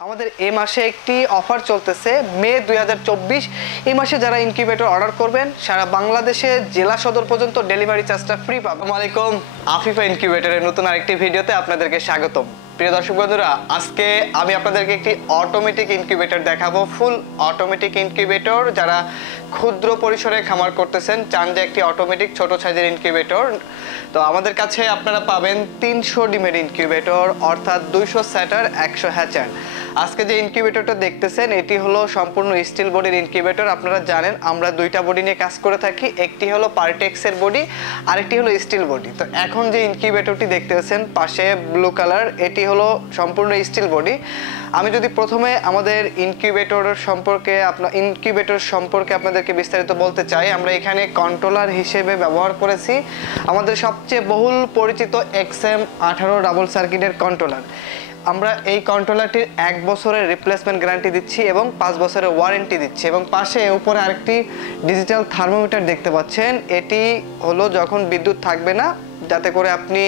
আমাদের এই মাসে একটি অফার চলতেছে মে 2024। এই মাসে যারা ইনকিউবেটর অর্ডার করবেন সারা বাংলাদেশে জেলা সদর পর্যন্ত ডেলিভারি চার্জটা ফ্রি পাবেন। আসসালামু আলাইকুম, আফিফা ইনকিউবেটরের নতুন আরেকটি ভিডিওতে আপনাদেরকে স্বাগতম। প্রিয় দর্শক বন্ধুরা, আজকে আমি আপনাদেরকে একটি অটোমেটিক ইনকিউবেটর দেখাবো, ফুল অটোমেটিক ইনকিউবেটর। যারা ক্ষুদ্র পরিসরে খামার করতেছেন, চান যে একটি অটোমেটিক ছোট সাইজের ইনকিউবেটর, তো আমাদের কাছে আপনারা পাবেন 300 ডিমের ইনকিউবেটর, অর্থাৎ 200 স্যাটার 100 হ্যাচার। আজকে যে ইনকিউবেটরটা দেখতেছেন এটি হলো সম্পূর্ণ স্টিল বডির ইনকিউবেটর। আপনারা জানেন আমরা দুইটা বডি নিয়ে কাজ করে থাকি, একটি হলো পার্টেক্সের বডি, আরেকটি হলো স্টিল বডি। তো এখন যে ইনকিউবেটরটি দেখতেছেন পাশে ব্লু কালার, এটি হলো সম্পূর্ণ স্টিল বডি। আমি যদি প্রথমে আমাদের ইনকিউবেটর সম্পর্কে আপনাদেরকে বিস্তারিত বলতে চাই, আমরা এখানে কন্ট্রোলার হিসেবে ব্যবহার করেছি আমাদের সবচেয়ে বহুল পরিচিত XM18 ডাবল সার্কিটের কন্ট্রোলার। আমরা এই কন্ট্রোলারটির 1 বছরের রিপ্লেসমেন্ট গ্যারান্টি দিচ্ছি এবং 5 বছরের ওয়ারেন্টি দিচ্ছি। এবং পাশে উপরে আরেকটি ডিজিটাল থার্মোমিটার দেখতে পাচ্ছেন, এটি হলো যখন বিদ্যুৎ থাকবে না, যাতে করে আপনি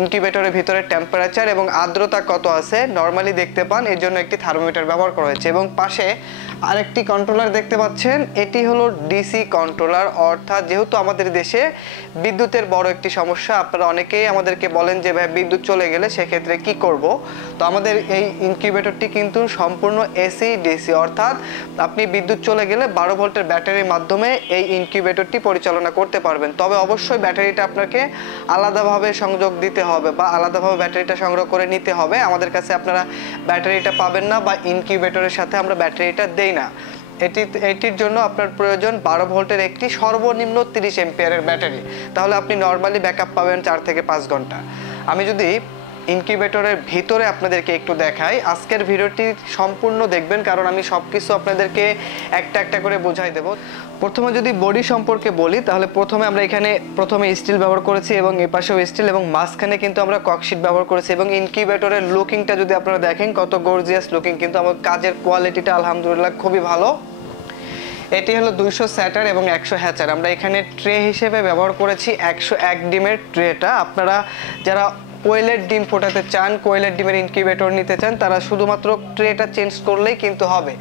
ইনকিউবেটরের ভিতরে টেম্পারেচার এবং আর্দ্রতা কত আছে নরমালি দেখতে পান, এর জন্য একটি থার্মোমিটার ব্যবহার করা হয়েছে। এবং পাশে আরেকটি কন্ট্রোলার দেখতে পাচ্ছেন, এটি হলো ডিসি কন্ট্রোলার। অর্থাৎ যেহেতু আমাদের দেশে বিদ্যুতের বড় একটি সমস্যা, আপনারা অনেকেই আমাদেরকে বলেন যে ভাই বিদ্যুৎ চলে গেলে সেক্ষেত্রে কি করব। তো আমাদের এই ইনকিউবেটরটি কিন্তু সম্পূর্ণ এসি ডিসি, অর্থাৎ আপনি বিদ্যুৎ চলে গেলে 12 ভোল্টের ব্যাটারির মাধ্যমে এই ইনকিউবেটরটি পরিচালনা করতে পারবেন। তবে অবশ্যই ব্যাটারিটা আপনাকে আলাদাভাবে সংযোগ দিতে হবে বা আলাদাভাবে ব্যাটারিটা সংগ্রহ করে নিতে হবে। আমাদের কাছে আপনারা ব্যাটারিটা পাবেন না বা ইনকিউবেটরের সাথে আমরা ব্যাটারিটা দেই না। এটির জন্য আপনার প্রয়োজন 12 ভোল্টের একটি সর্বনিম্ন 30 এম্পিয়ারের ব্যাটারি, তাহলে আপনি নর্মালি ব্যাকআপ পাবেন 4 থেকে 5 ঘন্টা। আমি যদি ইনকিউবেটরের ভিতরে আপনাদেরকে একটু দেখাই, আজকের ভিডিওটি সম্পূর্ণ দেখবেন কারণ আমি সব কিছু আপনাদেরকে একটা একটা করে বোঝাই দেব। প্রথমে যদি বডি সম্পর্কে বলি, তাহলে প্রথমে স্টিল ব্যবহার করেছি এবং এই পাশেও স্টিল, এবং মাঝখানে কিন্তু আমরা ককশিট ব্যবহার করেছি। এবং ইনকিউবেটরের লুকিংটা যদি আপনারা দেখেন কত গর্জিয়াস লুকিং, কিন্তু আমার কাজের কোয়ালিটিটা আলহামদুলিল্লাহ খুবই ভালো। এটি হলো 200 স্যাটার এবং 100 হ্যাচার। আমরা এখানে ট্রে হিসেবে ব্যবহার করেছি 101 ডিমের ট্রেটা। আপনারা যারা কোয়েলের ডিম ফোটাতে চান, কোয়েলের ডিমের ইনকিউবেটর নিতে চান, তারা শুধুমাত্র ট্রেটা চেঞ্জ করলেই কিন্তু হবে।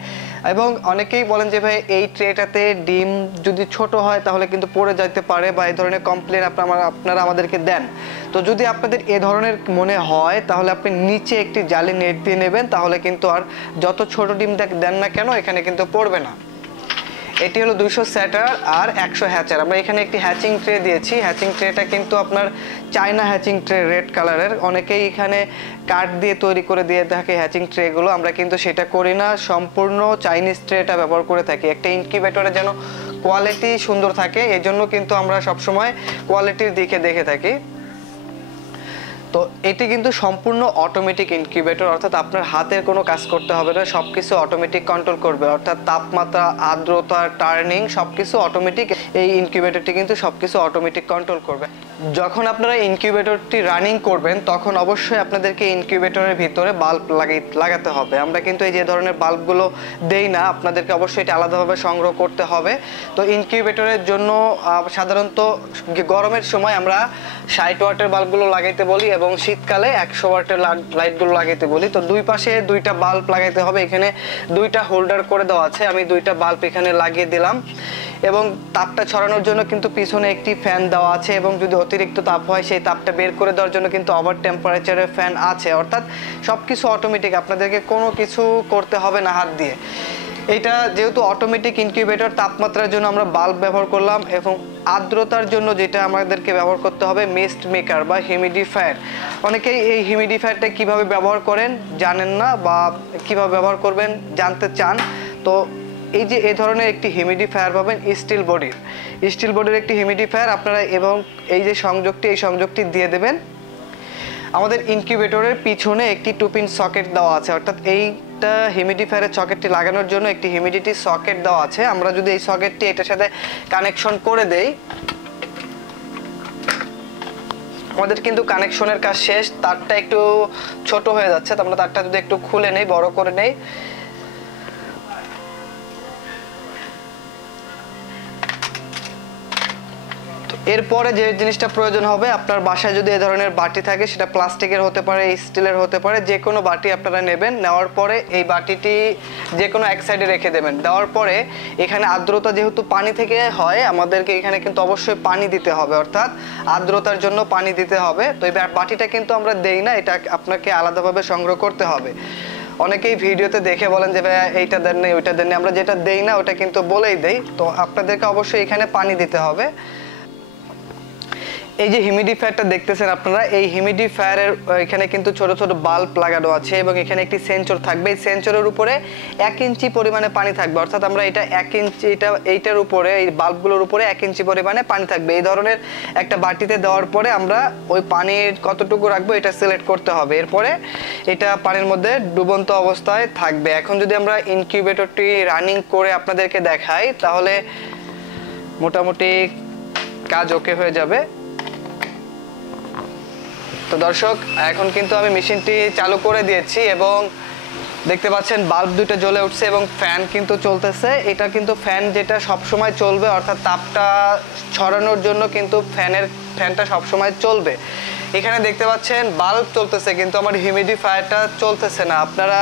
এবং অনেকেই বলেন যে ভাই এই ট্রেটাতে ডিম যদি ছোট হয় তাহলে কিন্তু পড়ে যেতে পারে, বা এই ধরনের কমপ্লেন আপনারা আমাদেরকে দেন। তো যদি আপনাদের এ ধরনের মনে হয় তাহলে আপনি নিচে একটি জালি নেট দিয়ে নেবেন, তাহলে কিন্তু আর যত ছোট ডিম দেন না কেন এখানে কিন্তু পড়বে না। এটি হলো 200 স্যাটার আর 100 হ্যাচার। আমরা এখানে একটি হ্যাচিং ট্রে দিয়েছি। হ্যাচিং ট্রেটা কিন্তু আপনার চায়না হ্যাচিং ট্রে, রেড কালারের। অনেকেই এখানে কাঠ দিয়ে তৈরি করে দিয়ে থাকে হ্যাচিং ট্রেগুলো, আমরা কিন্তু সেটা করি না, সম্পূর্ণ চাইনিজ ট্রেটা ব্যবহার করে থাকি। একটা ইনকিউবেটরে যেন কোয়ালিটি সুন্দর থাকে, এই জন্য কিন্তু আমরা সবসময় কোয়ালিটির দিকে দেখে থাকি। তো এটি কিন্তু সম্পূর্ণ অটোমেটিক ইনকিউবেটর, অর্থাৎ আপনার হাতের কোনো কাজ করতে হবে না, সব কিছু অটোমেটিক কন্ট্রোল করবে। অর্থাৎ তাপমাত্রা, আর্দ্রতা, টার্নিং সব কিছু অটোমেটিক। এই ইনকিউবেটরটি কিন্তু সব কিছু অটোমেটিক কন্ট্রোল করবে। যখন আপনারা ইনকিউবেটরটি রানিং করবেন তখন অবশ্যই আপনাদেরকে ইনকিউবেটরের ভিতরে বাল্ব লাগাতে হবে। আমরা কিন্তু এই যে ধরনের বাল্বগুলো দেই না, আপনাদেরকে অবশ্যই এটা আলাদাভাবে সংগ্রহ করতে হবে। তো ইনকিউবেটরের জন্য সাধারণত গরমের সময় আমরা 60 ওয়াটের বাল্বগুলো লাগাইতে বলি এবং শীতকালে 100 ওয়াটের লাইটগুলো লাগাইতে বলি। তো দুই পাশে দুইটা বাল্ব লাগাইতে হবে। এখানে দুইটা হোল্ডার করে দেওয়া আছে, আমি দুইটা বাল্ব এখানে লাগিয়ে দিলাম। এবং তাপটা ছড়ানোর জন্য কিন্তু পিছনে একটি ফ্যান দেওয়া আছে, এবং যদি অতিরিক্ত তাপ হয় সেই তাপটা বের করে দেওয়ার জন্য কিন্তু ওভার টেম্পারেচারের ফ্যান আছে। অর্থাৎ সব কিছু অটোমেটিক, আপনাদেরকে কোনো কিছু করতে হবে না হাত দিয়ে। এটা যেহেতু অটোমেটিক ইনকিউবেটর, তাপমাত্রার জন্য আমরা বাল্ব ব্যবহার করলাম, এবং আর্দ্রতার জন্য যেটা আমাদেরকে ব্যবহার করতে হবে মিস্ট মেকার বা হিউমিডিফায়ার। অনেকেই এই হিউমিডিফায়ারটা কিভাবে ব্যবহার করেন জানেন না, বা কিভাবে ব্যবহার করবেন জানতে চান। তো এই যে এই ধরনের একটি হিউমিডিফায়ার পাবেন স্টিল বডির একটি হিউমিডিফায়ার আপনারা, এবং এই যে সংযোগটি দিয়ে দেবেন। আমাদের ইনকিউবেটরের পিছনে একটি 2 পিন সকেট দেওয়া আছে, অর্থাৎ এইটা হিউমিডিফায়ারের সকেটটি লাগানোর জন্য একটি হিউমিডিটি সকেট দেওয়া আছে। আমরা যদি এই সকেটটি এটার সাথে কানেকশন করে দেই, আমাদের কিন্তু কানেকশনের কাজ শেষ। তারটা একটু ছোট হয়ে যাচ্ছে, তো আমরা তারটা যদি একটু খুলে নেই, বড় করে নেই। এরপরে যে জিনিসটা প্রয়োজন হবে, আপনার বাসায় যদি এই ধরনের বাটি থাকে, সেটা প্লাস্টিকের হতে পারে, স্টিলের হতে পারে, যে কোনো বাটি আপনারা নেবেন। নেওয়ার পরে এই বাটিটি যে কোনো এক সাইডে রেখে দেবেন। দেওয়ার পরে এখানে আর্দ্রতা যেহেতু পানি থেকে হয়, আমাদেরকে এখানে কিন্তু অবশ্যই পানি দিতে হবে, অর্থাৎ আর্দ্রতার জন্য পানি দিতে হবে। তো এই বাটিটা কিন্তু আমরা দেই না, এটা আপনাকে আলাদাভাবে সংগ্রহ করতে হবে। অনেকেই ভিডিওতে দেখে বলেন যে ভাই এইটা দেন না, ওইটা দেন না, আমরা যেটা দেই না ওটা কিন্তু বলেই দেই। তো আপনাদেরকে অবশ্যই এখানে পানি দিতে হবে। এই যে হিউমিডিফায়ারটা দেখতেছেন আপনারা, এই হিউমিডিফায়ারের এখানে কিন্তু ছোট ছোট বাল্ব লাগানো আছে এবং এখানে একটি সেন্সর থাকবে। এই সেন্সরের উপরে 1 ইঞ্চি পরিমাণে পানি থাকবে, অর্থাৎ আমরা এটা 1 ইঞ্চি, এইটার উপরে, এই বাল্বগুলোর উপরে 1 ইঞ্চি পরিমাণে পানি থাকবে। এই ধরনের একটা বাটিতে দেওয়ার পরে আমরা ওই পানির কতটুকু রাখবো এটা সিলেক্ট করতে হবে। এরপরে এটা পানির মধ্যে ডুবন্ত অবস্থায় থাকবে। এখন যদি আমরা ইনকিউবেটরটি রানিং করে আপনাদেরকে দেখাই, তাহলে মোটামুটি কাজ ওকে হয়ে যাবে। তো দর্শক, এখন কিন্তু আমি মেশিনটি চালু করে দিয়েছি এবং দেখতে পাচ্ছেন বাল্ব দুটো জ্বলে উঠছে এবং ফ্যান কিন্তু চলতেছে। এটা কিন্তু ফ্যান যেটা সব সময় চলবে, অর্থাৎ তাপটা ছড়ানোর জন্য কিন্তু ফ্যানটা সব সময় চলবে। এখানে দেখতে পাচ্ছেন বাল্ব চলতেছে কিন্তু আমার হিউমিডিফায়ারটা চলতেছে না। আপনারা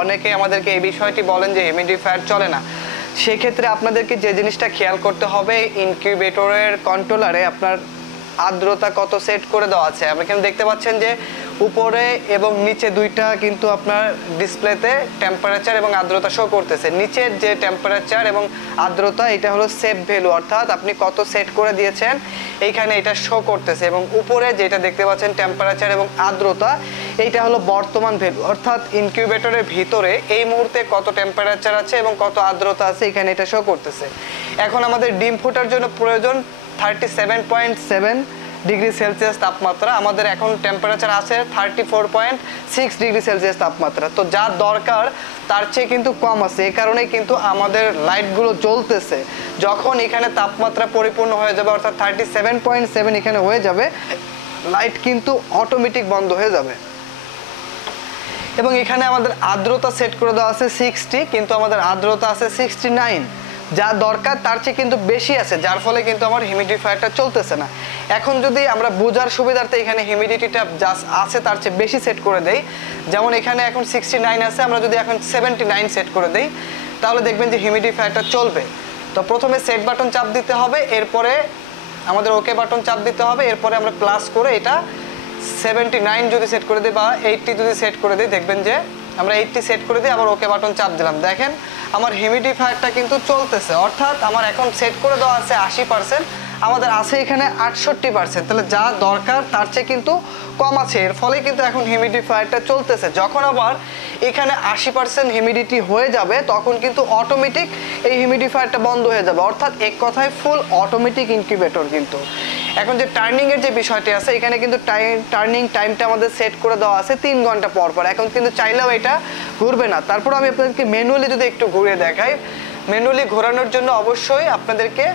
অনেকে আমাদেরকে এই বিষয়টি বলেন যে হিউমিডিফায়ার চলে না। সেক্ষেত্রে আপনাদেরকে যে জিনিসটা খেয়াল করতে হবে, ইনকিউবেটরের কন্ট্রোলারে আপনার আর্দ্রতা কত সেট করে দেওয়া আছে। আপনি এখানে দেখতে পাচ্ছেন যে উপরে এবং নিচে দুইটা কিন্তু আপনার ডিসপ্লেতে টেম্পারেচার এবং আর্দ্রতা শো করতেছে। নিচের যে টেম্পারেচার এবং আর্দ্রতা এটা হলো সেভ ভ্যালু, অর্থাৎ আপনি কত সেট করে দিয়েছেন এইখানে এটা শো করতেছে। এবং উপরে যেটা দেখতে পাচ্ছেন টেম্পারেচার এবং আর্দ্রতা, এইটা হলো বর্তমান ভ্যালু, অর্থাৎ ইনকিউবেটরের ভিতরে এই মুহূর্তে কত টেম্পারেচার আছে এবং কত আর্দ্রতা আছে এখানে এটা শো করতেছে। এখন আমাদের ডিম ফোটার জন্য প্রয়োজন 37.7 ডিগ্রি সেলসিয়াস তাপমাত্রা। আমাদের এখন টেম্পারেচার আছে 34.6 ডিগ্রি সেলসিয়াস তাপমাত্রা। তো যা দরকার তার চেয়ে কিন্তু কম আছে, এই কারণেই কিন্তু আমাদের লাইটগুলো জ্বলতেছে। যখন এখানে তাপমাত্রা পরিপূর্ণ হয়ে যাবে, অর্থাৎ 37.7 এখানে হয়ে যাবে, লাইট কিন্তু অটোমেটিক বন্ধ হয়ে যাবে। এবং এখানে আমাদের আর্দ্রতা সেট করে দেওয়া আছে 60, কিন্তু আমাদের আর্দ্রতা আছে 69। যা দরকার তার চেয়ে কিন্তু বেশি আছে, যার ফলে কিন্তু আমার হিউমিডিফায়ারটা চলতেছে না। এখন যদি আমরা বোঝার সুবিধার্থে এখানে হিউমিডিটিটা জাস্ট আছে তার চেয়ে বেশি সেট করে দেই, যেমন এখানে এখন 69 আছে, আমরা যদি এখন 79 সেট করে দেই, তাহলে দেখবেন যে হিউমিডিফায়ারটা চলবে। তো প্রথমে সেট বাটন চাপ দিতে হবে, এরপরে আমাদের ওকে বাটন চাপ দিতে হবে, এরপরে আমরা প্লাস করে এটা 79 যদি সেট করে দিই বা 80 যদি সেট করে দিই, দেখবেন যে আমরা 80 সেট করে দিই, আবার ওকে বাটন চাপ দিলাম, দেখেন আমার হিউমিডিফায়ারটা কিন্তু চলতেছে। অর্থাৎ আমার এখন সেট করে দেওয়া আছে 80%, আমাদের আছে এখানে 68%। তাহলে যা দরকার তার চেয়ে কিন্তু কম আছে, এর ফলে কিন্তু এখন হিউমিডিফায়ারটা চলতেছে। যখন আবার এখানে 80% হিউমিডিটি হয়ে যাবে, তখন কিন্তু অটোমেটিক এই হিউমিডিফায়ারটা বন্ধ হয়ে যাবে, অর্থাৎ এক কথায় ফুল অটোমেটিক ইনকিউবেটর। কিন্তু এখন যে টার্নিংয়ের যে বিষয়টি আছে, এখানে কিন্তু টার্নিং টাইমটা আমাদের সেট করে দেওয়া আছে 3 ঘন্টা পর পর। এখন কিন্তু চাইলেও এটা ঘুরবে না। তারপর আমি আপনাদেরকে ম্যানুয়ালি যদি একটু ঘুরিয়ে দেখাই, ম্যানুয়ালি ঘোরানোর জন্য অবশ্যই আপনাদেরকে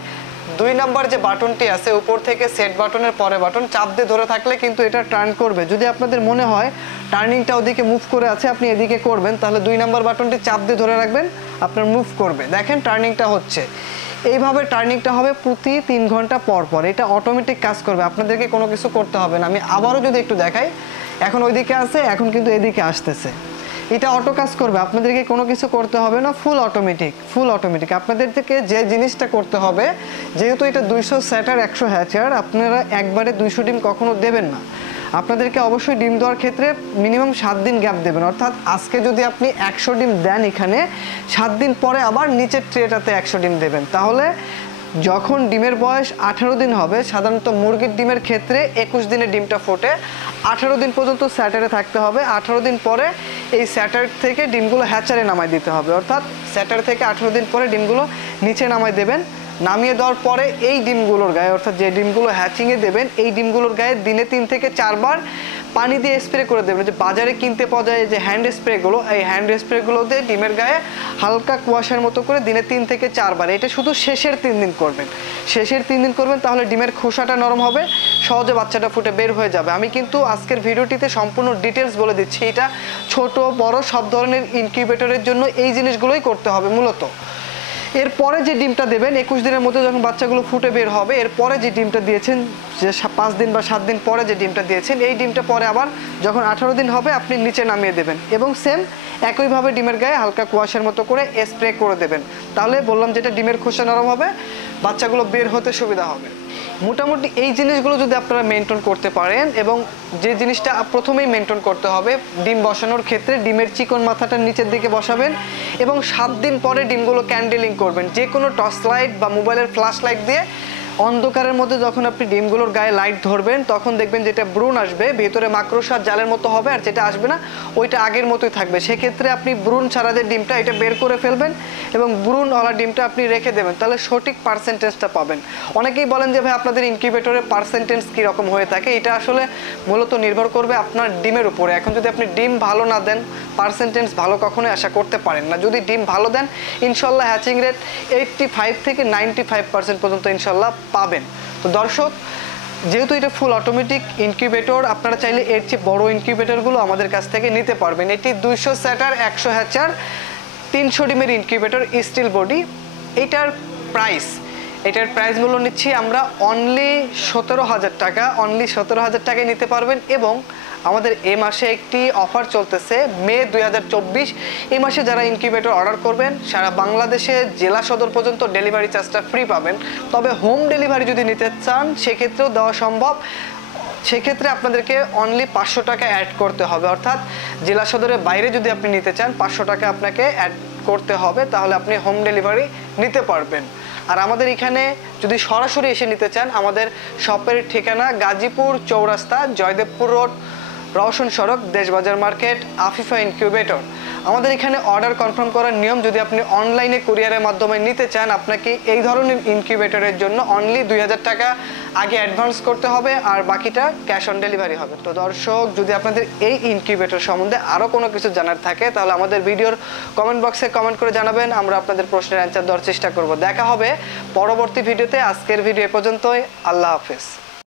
2 নাম্বার যে বাটনটি আছে উপর থেকে সেট বাটনের পরে বাটন চাপ দিয়ে ধরে থাকলে কিন্তু এটা টার্ন করবে। যদি আপনাদের মনে হয় টার্নিংটা ওদিকে মুভ করে আছে, আপনি এদিকে করবেন, তাহলে 2 নাম্বার বাটনটি চাপ দিয়ে ধরে রাখবেন, আপনার মুভ করবে। দেখেন টার্নিংটা হচ্ছে, এইভাবে টার্নিংটা হবে প্রতি 3 ঘন্টা পর পর। এটা অটোমেটিক কাজ করবে, আপনাদেরকে কোনো কিছু করতে হবে না। আমি আবারও যদি একটু দেখাই, এখন ওইদিকে আছে, এখন কিন্তু এদিকে আসতেছে, এটা অটো কাজ করবে, আপনাদেরকে কোনো কিছু করতে হবে না, ফুল অটোমেটিক। আপনাদেরকে যে জিনিসটা করতে হবে, যেহেতু এটা 200 স্যাটার 100 হ্যাচার, আপনারা একবারে 200 ডিম কখনো দেবেন না। আপনাদেরকে অবশ্যই ডিম দেওয়ার ক্ষেত্রে মিনিমাম 7 দিন গ্যাপ দেবেন, অর্থাৎ আজকে যদি আপনি 100 ডিম দেন, এখানে 7 দিন পরে আবার নিচের ট্রেটাতে 100 ডিম দেবেন। তাহলে যখন ডিমের বয়স 18 দিন হবে, সাধারণত মুরগির ডিমের ক্ষেত্রে 21 দিনে ডিমটা ফোটে, 18 দিন পর্যন্ত স্যাটারে থাকতে হবে। 18 দিন পরে এই স্যাটার থেকে ডিমগুলো হ্যাচারে নামাই দিতে হবে, অর্থাৎ স্যাটার থেকে 18 দিন পরে ডিমগুলো নিচে নামাই দেবেন। নামিয়ে দেওয়ার পরে এই ডিমগুলোর গায়ে, অর্থাৎ যে ডিমগুলো হ্যাচিংয়ে দেবেন, এই ডিমগুলোর গায়ে দিনে 3 থেকে 4 বার পানি দিয়ে স্প্রে করে দেবেন। যে বাজারে কিনতে পাওয়া যায় যে হ্যান্ড স্প্রেগুলো, এই হ্যান্ড স্প্রেগুলো দিয়ে ডিমের গায়ে হালকা কুয়াশার মতো করে দিনে 3 থেকে 4 বার। এটা শুধু শেষের 3 দিন করবেন, তাহলে ডিমের খোসাটা নরম হবে, সহজে বাচ্চাটা ফুটে বের হয়ে যাবে। আমি কিন্তু আজকের ভিডিওটিতে সম্পূর্ণ ডিটেলস বলে দিচ্ছি, এটা ছোট বড় সব ধরনের ইনকিউবেটরের জন্য এই জিনিসগুলোই করতে হবে মূলত। এরপরে যে ডিমটা দেবেন 21 দিনের মধ্যে যখন বাচ্চাগুলো ফুটে বের হবে, এরপরে যে ডিমটা দিয়েছেন, যে 5 দিন বা 7 দিন পরে যে ডিমটা দিয়েছেন, এই ডিমটা পরে আবার যখন 18 দিন হবে আপনি নিচে নামিয়ে দেবেন এবং সেম একইভাবে ডিমের গায়ে হালকা কুয়াশার মতো করে স্প্রে করে দেবেন। তাহলে বললাম যেটা ডিমের খোসা নরম হবে, বাচ্চাগুলো বের হতে সুবিধা হবে। মোটামুটি এই জিনিসগুলো যদি আপনারা মেনটেন করতে পারেন, এবং যে জিনিসটা প্রথমেই মেনটেন করতে হবে, ডিম বসানোর ক্ষেত্রে ডিমের চিকন মাথাটা নিচের দিকে বসাবেন এবং 7 দিন পরে ডিমগুলো ক্যান্ডেলিং করবেন। যে কোনো টর্চ লাইট বা মোবাইলের ফ্ল্যাশ লাইট দিয়ে অন্ধকারের মধ্যে যখন আপনি ডিমগুলোর গায়ে লাইট ধরবেন, তখন দেখবেন যেটা ব্রুন আসবে ভেতরে মাকড়সার জালের মতো হবে, আর যেটা আসবে না ওইটা আগের মতোই থাকবে। সেক্ষেত্রে আপনি ব্রুন ছাড়া যে ডিমটা, এটা বের করে ফেলবেন এবং ব্রুনওয়ালা ডিমটা আপনি রেখে দেবেন, তাহলে সঠিক পার্সেন্টেজটা পাবেন। অনেকেই বলেন যে ভাই আপনাদের ইনকিউবেটরের পার্সেন্টেজ কীরকম হয়ে থাকে, এটা আসলে মূলত নির্ভর করবে আপনার ডিমের উপরে। এখন যদি আপনি ডিম ভালো না দেন, পার্সেন্টেজ ভালো কখনোই আশা করতে পারেন না। যদি ডিম ভালো দেন, ইনশাল্লাহ হ্যাচিং রেট 85 থেকে 95% পর্যন্ত ইনশাল্লাহ পাবেন। তো দর্শক, যেহেতু এটা ফুল অটোমেটিক ইনকিউবেটর, আপনারা চাইলে এর চেয়ে বড় ইনকিউবেটরগুলো আমাদের কাছ থেকে নিতে পারবেন। এটি 200 স্যাটার 100 হ্যাচার 300 ডিমের ইনকিউবেটর, স্টিল বডি। এটার প্রাইস মূল্য নিচ্ছি আমরা অনলি 17,000 টাকা। অনলি 17,000 টাকায় নিতে পারবেন। এবং আমাদের এ মাসে একটি অফার চলতেছে, মে 2024। এই মাসে যারা ইনকিউবেটর অর্ডার করবেন, সারা বাংলাদেশে জেলা সদর পর্যন্ত ডেলিভারি চার্জটা ফ্রি পাবেন। তবে হোম ডেলিভারি যদি নিতে চান, সেক্ষেত্রেও দেওয়া সম্ভব। সেক্ষেত্রে আপনাদেরকে অনলি 500 টাকা অ্যাড করতে হবে, অর্থাৎ জেলা সদরের বাইরে যদি আপনি নিতে চান 500 টাকা আপনাকে অ্যাড করতে হবে, তাহলে আপনি হোম ডেলিভারি নিতে পারবেন। আর আমাদের এখানে যদি সরাসরি এসে নিতে চান, আমাদের শপের ঠিকানা গাজীপুর চৌরাস্তা, জয়দেবপুর রোড, রওশন সড়ক, দেশবাজার মার্কেট, আফিফা ইনকিউবেটর। আমাদের এখানে অর্ডার কনফার্ম করার নিয়ম, যদি আপনি অনলাইনে কুরিয়ারের মাধ্যমে নিতে চান, আপনাকে এই ধরনের ইনকিউবেটরের জন্য অনলি 2000 টাকা আগে অ্যাডভান্স করতে হবে, আর বাকিটা ক্যাশ অন ডেলিভারি হবে। তো দর্শক, যদি আপনাদের এই ইনকিউবেটর সম্বন্ধে আরও কোনো কিছু জানার থাকে, তাহলে আমাদের ভিডিওর কমেন্ট বক্সে কমেন্ট করে জানাবেন, আমরা আপনাদের প্রশ্নের অ্যান্সার দেওয়ার চেষ্টা করব। দেখা হবে পরবর্তী ভিডিওতে। আজকের ভিডিও এ পর্যন্তই। আল্লাহ হাফেজ।